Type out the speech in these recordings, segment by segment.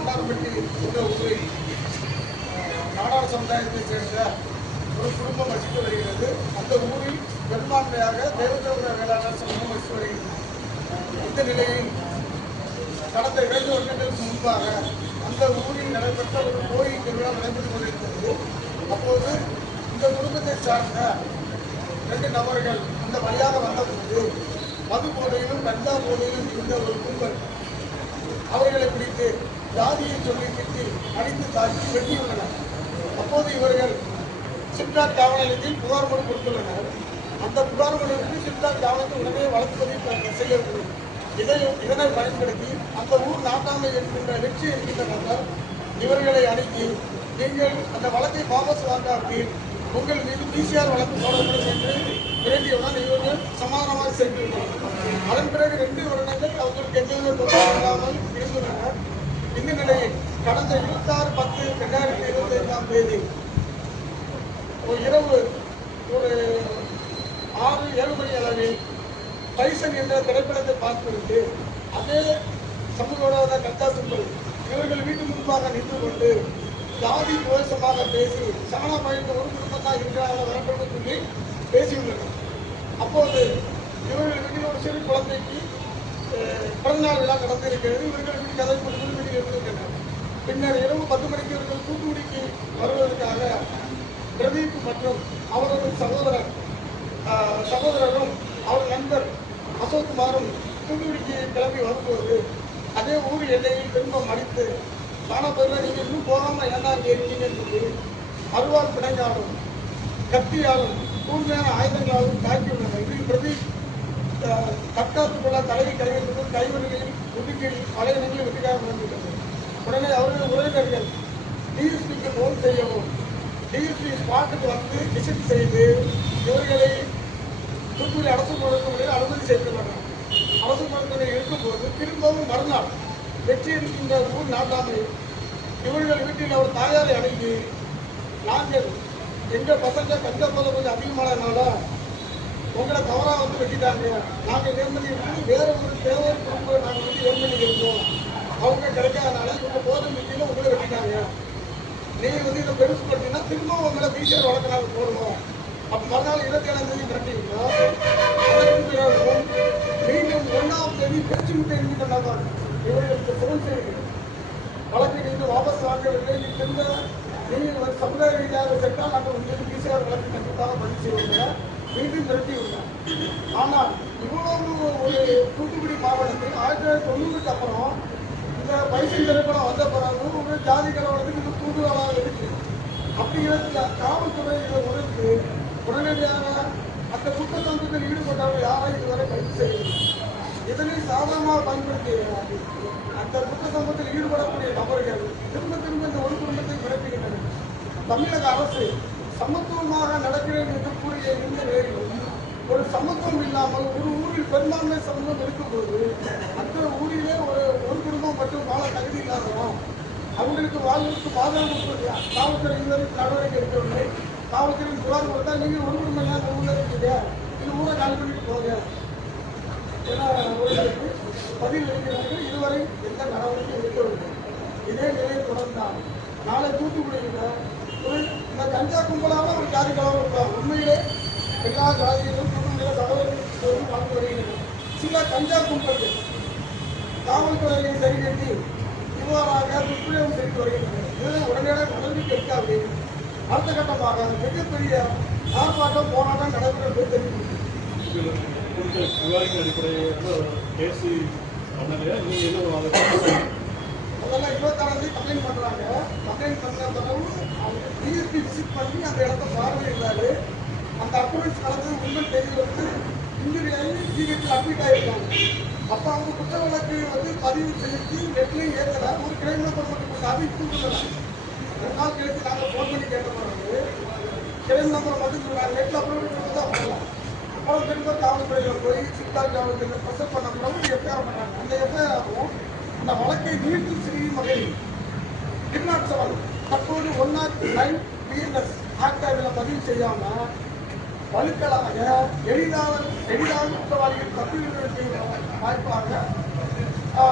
மன்னார்பட்டி என்ற ஊரில் நாடார் சமுதாயத்தைச் சேர்ந்த ஒரு குடும்பம் வசித்து வருகிறது. அந்த ஊரில் பெரும்பான்மையாக தேவதேவர வேளாளர் சமூகம் வசித்து வருகிறது. இந்த நிலையில் கடந்த இரண்டு வருடங்களுக்கு முன்பாக அந்த ஊரில் நடைபெற்ற ஒரு கோயில் திருவிழா நடைபெற்று கொண்டிருந்தது. அப்போது இந்த குடும்பத்தை சார்ந்த ரெண்டு நபர்கள் அந்த வழியாக வந்தபோது மது போதையிலும் கஞ்சா போதையிலும் இருந்த ஒரு கும்பல் அவர்களை பிடித்து ஜாதியை சொல்லி திட்டி அடித்து தாக்கி வெட்டியுள்ளனர். அப்போது இவர்கள் சிப்டா காவல் நிலையத்தில் புகார் மனு கொடுத்துள்ளனர். அந்த புகார் மனுவுக்கு சிப்டா காவலத்தை உடனே வழக்கு செய்யவில்லை இதை இதனை பயன்படுத்தி அந்த ஊர் நாட்டாமை என்கின்ற வெற்றி இருக்கின்ற நபர் இவர்களை அணுகி நீங்கள் அந்த வழக்கை வாபஸ் வாங்காமல் உங்கள் மீது பிசிஆர் வழக்கு போடப்படும் என்று வேண்டியவுடன் இவர்கள் சமாதானமாக சென்றுள்ளனர். அதன் பிறகு ரெண்டு வருடங்கள் அவங்களுக்கு எந்தவித தொந்தரவும் இல்லாமல் இருந்துள்ளனர். இந்த நிலையில் கடந்த இருபத்தாறு பத்து ரெண்டாயிரத்தி இருபத்தி ஐந்தாம் தேதி ஒரு இரவு ஒரு ஆறு ஏழு மணி அளவில் பைசன் என்ற திரைப்படத்தை பார்த்துவிட்டு அதே சமூகவாத கத்தா சிம்பல் இவர்கள் வீட்டு முன்பாக நின்று கொண்டு ஜாதி துவேஷமாக பேசி சாணா பயிர்ந்த ஒரு குடும்பம் தான் இருக்கிறார்கள் வரப்படும் சொல்லி பேசியுள்ளனர். அப்போது இவர்கள் வீட்டில் ஒரு சிறு குழந்தைக்கு அஹ், பிறந்தநாள் விழா நடந்திருக்கிறது. இவர்கள் வீட்டு கதை கொடுத்து வீடு இருந்திருக்கின்றனர் பின்னர் இரவு பத்து மணிக்கு இவர்கள் தூத்துக்குடிக்கு வருவதற்காக பிரதீப் மற்றும் அவரது சகோதரர் சகோதரரும் அவர் நண்பர் அசோக்குமாரும் தூத்துக்குடிக்கு கிளம்பி வரும்போது அதே ஊர் எல்லையில் திரும்ப அடித்து காணப்பொருள் நீங்கள் இன்னும் போகாமல் ஏன்னா இங்கே இருக்கீங்கன்னு சொல்லி அருவாள் பிணைஞ்சாலும் கத்தியாலும் கூர்மையான ஆயுதங்களாலும் தாக்கியுள்ளனர். இது பிரதீப் ஆஹ், தற்காத்துக்குள்ள தலையை கைவிட்டு கைவர்களில் முதுகில் வலையினங்களில் வெற்றிக்காக நடந்துவிட்டது உடனே அவர்கள் உறவினர்கள் டிஎஸ்பிக்கு போன் செய்யவும் டிஎஸ்பி ஸ்பாட்டுக்கு வந்து விசிட் செய்து இவர்களை தூத்துக்குடி அரசு மருத்துவமனையில் அனுமதி செய்துள்ளனர் அரசு மருத்துவமனையில் இருக்கும்போது திரும்பவும் மறுநாள் வெற்றி இருக்கின்ற ஊர் நாட்டாமை இவர்கள் வீட்டில் அவர் தாயாரை அடைந்து நாங்கள் எங்கள் பசங்க கஞ்சா போதை கொஞ்சம் அதிகமானதுனால உங்களை தவறாக வந்து வெட்டிட்டாங்க. நாங்கள் ஏற்பண்ணி இருந்து வேற ஒரு தேவர் குடும்பம் நாங்கள் வந்து ஏற்பண்ணி இருந்தோம். அவங்க கிடைக்காதனால இவங்க போதும் மிட்டியில் உங்களை வெட்டிட்டாங்க. நீங்கள் வந்து இதை பெருசு பண்ணீங்கன்னா திரும்ப உங்களை பிசிஆர் வழக்கு நாங்கள் போடுவோம் அப்போ மறுநாள் இருபத்தி ஏழாம் தேதி கட்டிங்கன்னா மீண்டும் ஒன்றாம் தேதி பேச்சு முட்டை என்கின்ற நபர் இவர்களுக்கு ஃபோன் செய்கிறேன் வழக்கு நீங்கள் வாபஸ் வாங்கவில்லை நீ திரும்ப நீங்கள் சமுதாய ரீதியாக செட்டால் நாங்கள் உங்களுக்கு பிசிஆர் வழக்கு கண்டிப்பாக பதிவு செய்வோம் மீண்டும் மிரட்டி ஆனால் இவ்வளவு ஒரு தூத்துக்குடி மாவட்டத்தில் ஆயிரத்தி தொள்ளாயிரத்தி தொண்ணூறுக்கு அப்புறம் இந்த பைசன் திரைப்படம் வந்த பிறகு ஒரு ஜாதி கலவரத்துக்கு இது தூண்டுதலாக இருக்கு. அப்படிங்கிறதுல காவல்துறை இதை உணர்ந்து உடனடியாக அந்த குற்றத்தந்தத்தில் ஈடுபட்டவர்கள் யாரும் இதுவரை கைது செய்யவில்லை. இதனை சாதகமாக பயன்படுத்தி அந்த குற்ற ஈடுபடக்கூடிய நபர்கள் திரும்ப திரும்ப இந்த ஒரு குடும்பத்தை மிரட்டுகின்றனர் தமிழக அரசு சமத்துவமாக நடக்கிறேன் என்று கூறிய இந்த நேரிலும் ஒரு சமத்துவம் இல்லாமல் ஒரு ஊரில் பெரும்பான்மை சமூகம் இருக்கும்போது அந்த ஊரிலே ஒரு ஒரு குடும்பம் மட்டும் வாழ தகுதி இல்லாதவன் அவங்களுக்கு வாழ்வதற்கு பாதுகாப்பு கொடுக்கலையா? காவல்துறை இதுவரை நடவடிக்கை எடுக்கவில்லை. காவல்துறை புகார் கொடுத்தா நீங்கள் ஒரு குடும்பம் இல்லாத ஊரில் இருக்கீங்க. இது ஊரை கால் பண்ணிட்டு போங்க. ஏன்னா அவர்களுக்கு பதில் இருக்கிறார்கள் இதுவரை எந்த நடவடிக்கையும் எடுக்கவில்லை. இதே நிலையை தொடர்ந்தால் நாளை தூத்துக்குடியில் இந்த கஞ்சா கும்பலாக ஒரு ஜாதி கலவரம் இருக்கலாம் உண்மையிலே எல்லா ஜாதியிலும் தூத்துக்குடியில் சகோதரர்களும் வாழ்ந்து வருகிறது. சில கஞ்சா கும்பல்கள் காவல்துறையை சரிகட்டி இவ்வாறாக துஷ்பிரயோகம் செய்து வருகின்றனர் இதனை உடனடியாக நடவடிக்கை எடுக்காது அடுத்த கட்டமாக மிகப்பெரிய ஆர்ப்பாட்டம் போராட்டம் நடைபெறும் என்று தெரிவிக்கிறது குறித்த அடிப்படையில் பேசி பண்ணலையா நீங்கள் என்ன அதை முதல்ல கம்ப்ளைண்ட் பண்ணுறாங்க கம்ப்ளைண்ட் பண்ண பிறகு அவங்க டிஎஸ்பி விசிட் பண்ணி அந்த இடத்த பார்வையிட்டாரு அந்த அக்குமெண்ட்ஸ் கலந்து உண்மை தெரிய வந்து இன்ஜுரி ஆகி ஜிஹெச்சில் அட்மிட் ஆகிருக்காங்க அப்போ அவங்க குற்ற வழக்கு வந்து பதிவு செஞ்சு நெட்லையும் ஏற்றல ஒரு கிரைம் நம்பர் மட்டும் கொடுத்து அதை கொடுக்கல ரெண்டு நாள் கழித்து நாங்கள் ஃபோன் பண்ணி கேட்ட பிறகு கிரைம் நம்பர் மட்டும் கொடுத்தாங்க நெட்டில் அப்லோட் பண்ணி தான் பண்ணலாம் அப்புறம் திரும்ப காவல்துறையில் போய் சித்தார் காவல்துறையில் ப்ரெசர் பண்ண பிறகு எஃப்ஐஆர் பண்ணாங்க அந்த எஃப்ஐஆர் ஆகும் அதை மீண்டும் செய்யும் வகையில் கிட்னாப் செவன் தற்போது ஒன் நாட் நைன் பிஎன்எஸ் ஆக்டாவில் பதிவு செய்யாமல் வலுக்களாக எளிதாக எளிதாக குற்றவாளிகள் தப்பிவிடுவதற்கு வாய்ப்பாக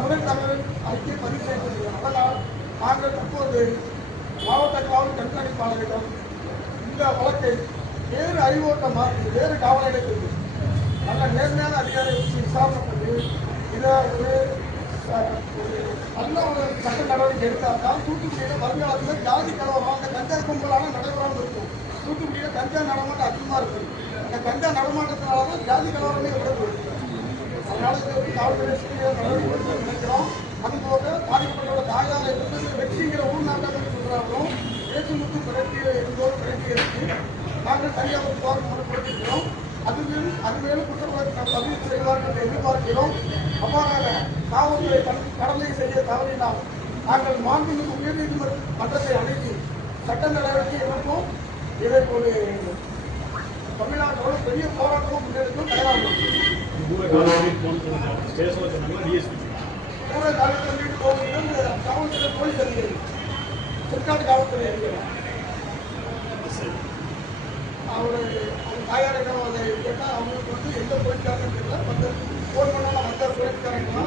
முதல் தகவல் அறிக்கை பதிவு செய்யப்பட்டது. அதனால் நாங்கள் தற்போது மாவட்ட காவல் கண்காணிப்பாளரிடம் இந்த வழக்கை வேறு அறிவோட்ட மாற்றி வேறு காவல் நிலையத்திற்கு நல்ல நேர்மையான அதிகாரி வச்சு விசாரணை பண்ணி இதை ஒரு அஹ், ஒரு நல்ல ஒரு சட்ட நடவடிக்கை எடுத்தால் தான் தூத்துக்குடியில் வருங்காலத்தில் ஜாதி கலவரம் அந்த கஞ்சா கும்பலான நடைபெறாமல் இருக்கும் தூத்துக்குடியில் கஞ்சா நடமாட்டம் அதிகமாக இருக்குது அந்த கஞ்சா நடமாட்டத்தினால தான் ஜாதி கலவரமே விடப்படுது அதனால இதை வந்து காவல்துறை சீரிய நடவடிக்கை எடுக்கணும்னு நினைக்கிறோம் அதுபோக பாதிக்கப்பட்டோட தாயாரை வந்து வெற்றிங்கிற உள்நாட்டங்கள் சொல்கிறாங்களும் ஏற்றுமுத்து பிறகு இருந்தோர் பிறகு இருக்கு நாங்கள் தனியாக ஒரு போராட்டம் முறைப்படுத்திக்கிறோம் அது மேலும் அது மேலும் குற்றவாளி பதிவு செய்வார்கள் எதிர்பார்க்கிறோம் அவ்வாறாக காவல்துறை கட- கடமை செய்ய தவறினால் நாங்கள் மாண்புமிகு உயர்நீதிமன்றத்தை அணுகி சட்ட நடவடிக்கை எடுப்போம். இதை ஒரு தமிழ்நாட்டோட பெரிய போராட்டமும் முன்னெடுக்கும் தயாராகும் காவல்துறை போலீஸ் அதிகாரி திருக்காடு காவல்துறை அதிகாரி. அவர் தாயாரிடம் அதை கேட்டால் அவங்களுக்கு வந்து எந்த போலீஸ்காரங்க தெரியல வந்து ஃபோன் பண்ணாலும் வந்த போலீஸ்காரங்க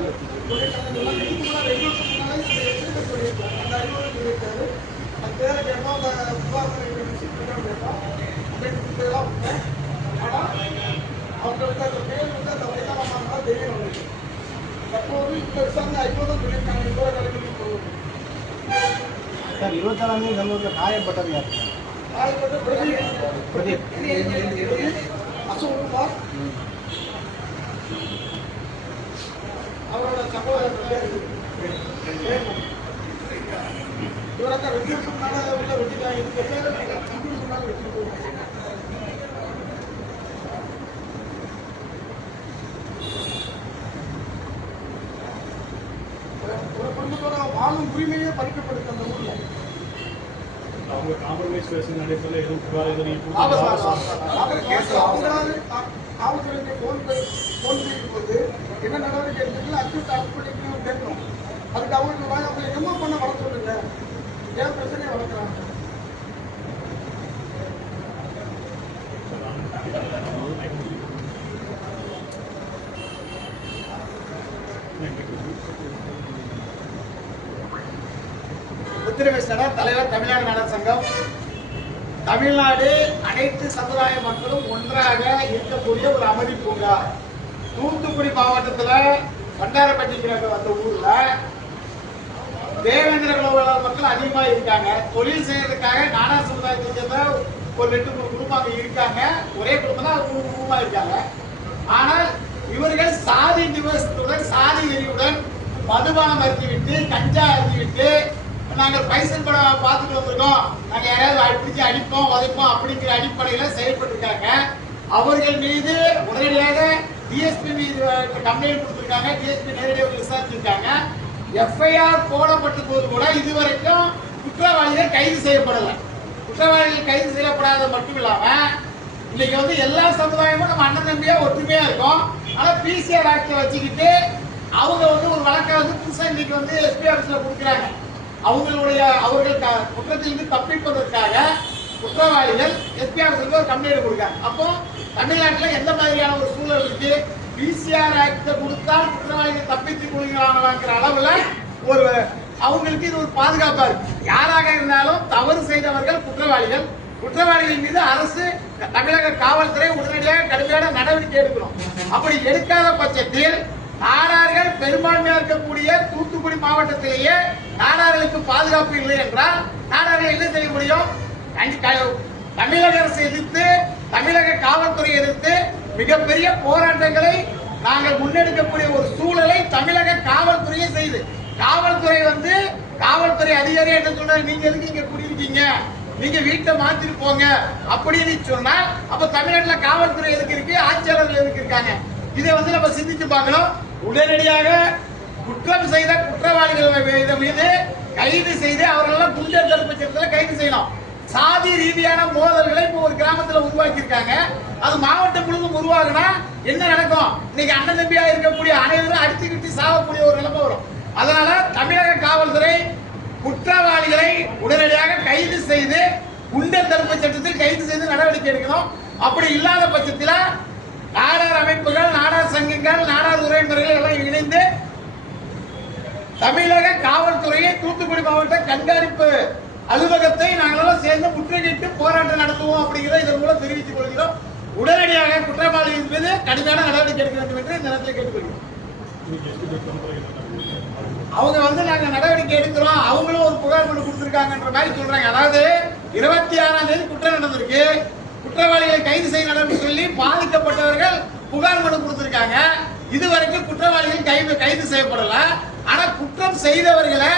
போலீஸ்காரங்க எல்லாம் இதுக்கு முன்னாடி ரெண்டு வருஷத்துக்கு முன்னாடி எக்ஸ்பீரியன்ஸ் சொல்லியிருக்காங்க அந்த அறிவுரை சொல்லியிருக்காரு அந்த பேரை கேட்டோம் அந்த புகார் கேட்டோம் அப்படின்னு எல்லாம் விட்டேன் ஆனால் அவங்களுக்கு அந்த பேர் வந்து அந்த வயதானமாக தெரிய வந்தது தற்போது இந்த விசாரணை ஐம்பதும் சொல்லியிருக்காங்க இந்த கலைஞருக்கு போகுது சார் இருபத்தாறாம் தேதி சம்பவத்தில் காயப்பட்டது யார் பிரதீப் பிரதீப் அசோக்குமார் அவரோட சகோதரர் பேர் வேணும். இவரங்க ரெண்டு உள்ள வெட்டிட்டாங்க இதுக்கு பேர் ஒரு குடும்பத்தோட வாழும் உரிமையே பறிக்கப்படுது அந்த ஊரில் அவங்க காம்ப்ரமைஸ் பேசுகிற அடிப்படையில் எதுவும் புகார் எதுவும் ஆமா சார், ஆமா சார். அவர் உத்திரவேசனர் தலைவர் தமிழ்நாடு நாடக சங்கம். தமிழ்நாடு அனைத்து சமுதாய மக்களும் ஒன்றாக இருக்கக்கூடிய ஒரு அமைதி பூங்கா தூத்துக்குடி மாவட்டத்தில் பண்டாரப்பட்டிங்கிற அந்த ஊர்ல தேவேந்திர குலோபல மக்கள் அதிகமாக இருக்காங்க. தொழில் செய்யறதுக்காக நாடா சமுதாயத்தை சேர்ந்த ஒரு ரெண்டு மூணு குடும்பம் இருக்காங்க. ஒரே குடும்பம் தான் மூணு குடும்பமா இருக்காங்க. ஆனால் இவர்கள் சாதி நிவசத்துடன் சாதி வெறியுடன் மதுபானம் அருந்திவிட்டு கஞ்சா அருந்திவிட்டு நாங்கள் பைசல் படம் பார்த்துட்டு வந்திருக்கோம். நாங்கள் யாராவது பிடிச்சி அடிப்போம் உதைப்போம் அப்படிங்கிற அடிப்படையில் செயல்பட்டுருக்காங்க. அவர்கள் மீது உடனடியாக டிஎஸ்பி மீது கம்ப்ளைண்ட் கொடுத்துருக்காங்க. டிஎஸ்பி நேரடியாக விசாரிச்சிருக்காங்க. எஃப்ஐஆர் போடப்பட்ட போது கூட இதுவரைக்கும் குற்றவாளிகள் கைது செய்யப்படலை. குற்றவாளிகள் கைது செய்யப்படாத மட்டும் இல்லாமல் இன்னைக்கு வந்து எல்லா சமுதாயமும் நம்ம அண்ணன் தம்பியா ஒற்றுமையா இருக்கோம். ஆனால் பிசிஆர் ஆக்டை வச்சுக்கிட்டு அவங்க வந்து ஒரு வழக்கை வந்து புதுசாக இன்னைக்கு வந்து எஸ்பி ஆஃபீஸில் கொடுக்குறாங்க. அவங்களுடைய அவர்கள் குற்றத்திலிருந்து தப்பிப்பதற்காக குற்றவாளிகள் எஸ்பிஆர் ஆஃபீஸருக்கு ஒரு கம்ப்ளைண்ட் கொடுக்காங்க அப்போ தமிழ்நாட்டில் எந்த மாதிரியான ஒரு சூழல் இருக்கு? பிசிஆர் ஆக்ட கொடுத்தால் குற்றவாளிகள் தப்பித்து கொள்கிறாங்கிற அளவுல ஒரு அவங்களுக்கு இது ஒரு பாதுகாப்பா இருக்கு. யாராக இருந்தாலும் தவறு செய்தவர்கள் குற்றவாளிகள். குற்றவாளிகள் மீது அரசு தமிழக காவல்துறை உடனடியாக கடுமையான நடவடிக்கை எடுக்கணும். அப்படி எடுக்காத பட்சத்தில் நாடார்கள் பெரும்பான்மையாக இருக்கக்கூடிய தூத்துக்குடி மாவட்டத்திலேயே நாடார்களுக்கு பாதுகாப்பு இல்லை என்றால் நாடார்கள் என்ன செய்ய முடியும்? க- தமிழக அரசு எதிர்த்து தமிழக காவல்துறை எதிர்த்து மிகப்பெரிய போராட்டங்களை நாங்கள் முன்னெடுக்கக்கூடிய ஒரு சூழலை தமிழக காவல்துறையே செய்து. காவல்துறை வந்து காவல்துறை அதிகாரி என்ன சொல்றாரு? நீங்க எதுக்கு இங்க குடியிருக்கீங்க? நீங்க வீட்டை மாத்திட்டு போங்க. அப்படின்னு சொன்னா அப்ப தமிழ்நாட்டுல காவல்துறை எதுக்கு இருக்கு? ஆட்சியாளர்கள் எதுக்கு இருக்காங்க? இதை வந்து நம்ம சிந்திச்சு பார்க்கணும். உடனடியாக குற்றம் செய்த குற்றவாளிகள் மீது- மீது கைது செய்து அவர்களெல்லாம் குண்டர் தடுப்பு சட்டத்தில் கைது செய்யணும் சாதி ரீதியான மோதல்களை இப்போ ஒரு கிராமத்தில் உருவாக்கி இருக்காங்க அது மாவட்டம் முழுவதும் உருவாகுனா என்ன நடக்கும்? இன்னைக்கு அண்ணன் தம்பியா இருக்கக்கூடிய அனைவரும் அடித்துக்கிட்டு சாகக்கூடிய ஒரு நிலைமை வரும். அதனால தமிழக காவல்துறை குற்றவாளிகளை உடனடியாக கைது செய்து குண்டர் தடுப்பு சட்டத்தில் கைது செய்து நடவடிக்கை எடுக்கணும். அப்படி இல்லாத பட்சத்தில் நாடார் அமைப்புகள் நாடார் சங்கங்கள் நாடார் உறவினர்கள் எல்லாம் இணைந்து தமிழக காவல்துறையை தூத்துக்குடி மாவட்ட கண்காணிப்பு அலுவலகத்தை நாங்களெல்லாம் சேர்ந்து முற்றுகையிட்டு போராட்டம் நடத்துவோம் அப்படிங்கிறத இதன் மூலம் தெரிவித்துக் கொள்கிறோம். உடனடியாக குற்றவாளிகள் மீது கடுமையான நடவடிக்கை எடுக்க வேண்டும் என்று இந்த நேரத்தில் கேட்டுக்கொள்கிறோம். அவங்க வந்து நாங்க நடவடிக்கை எடுக்கிறோம். அவங்களும் ஒரு புகார் மனு கொடுத்திருக்காங்கன்ற மாதிரி சொல்றாங்க. அதாவது இருபத்தி ஆறாம் தேதி குற்றம் நடந்திருக்கு. குற்றவாளிகளை கைது செய்ய நடவடிக்கை சொல்லி பாதிக்கப்பட்டவர்கள் புகார் மனு கொடுத்திருக்காங்க. இதுவரைக்கும் குற்றவாளிகள் கைது கைது செய்யப்படல. குற்றம் செய்தவர்களை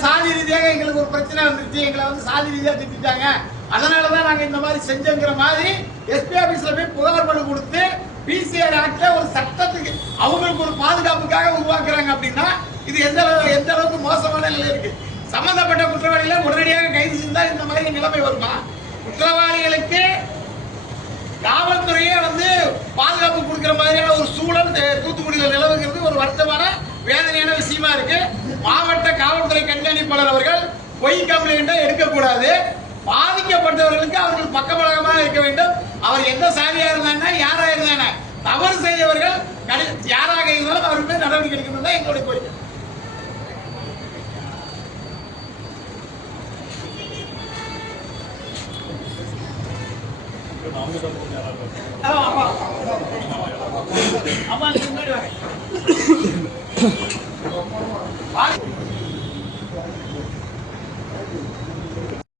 சாதி ரீதியாக எங்களுக்கு ஒரு பிரச்சனை வந்துருச்சு எங்களை வந்து சாதி ரீதியாக திட்டாங்க அதனாலதான் நாங்கள் இந்த மாதிரி செஞ்சோங்கிற மாதிரி எஸ்பி ஆஃபீஸில் போய் புகார் மனு கொடுத்து பிசிஆர் ஆக்டில் ஒரு சட்டத்துக்கு அவங்களுக்கு ஒரு பாதுகாப்புக்காக உருவாக்குறாங்க அப்படின்னா இது எந்த அளவு எந்த அளவுக்கு மோசமான நிலை இருக்கு? சம்மந்தப்பட்ட குற்றவாளிகளை உடனடியாக கைது செஞ்சால் இந்த மாதிரி நிலைமை வருமா? குற்றவாளிகளுக்கு காவல்துறையே வந்து பாதுகாப்பு கொடுக்குற மாதிரியான ஒரு சூழல் தூத்துக்குடியில் நிலவுங்கிறது ஒரு வருத்தமான வேதனையான விஷயமா இருக்கு மாவட்ட காவல்துறை கண்காணிப்பாளர் அவர்கள் பொய் கம்ப்ளைண்ட்டை எடுக்கக்கூடாது பாதிக்கப்பட்டவர்களுக்கு அவர்கள் பக்கபலகமாக இருக்க வேண்டும் அவர் எந்த சாதியா இருந்தாங்க யாரா இருந்தாங்க தவறு செய்தவர்கள் யாராக இருந்தாலும் அவர் மேல் நடவடிக்கை எடுக்கணும் தான் எங்களுடைய கோரிக்கை அவங்க தான் கொஞ்சம் ஆமா ஆமா ஆமா முன்னாடி வாங்க Thank you.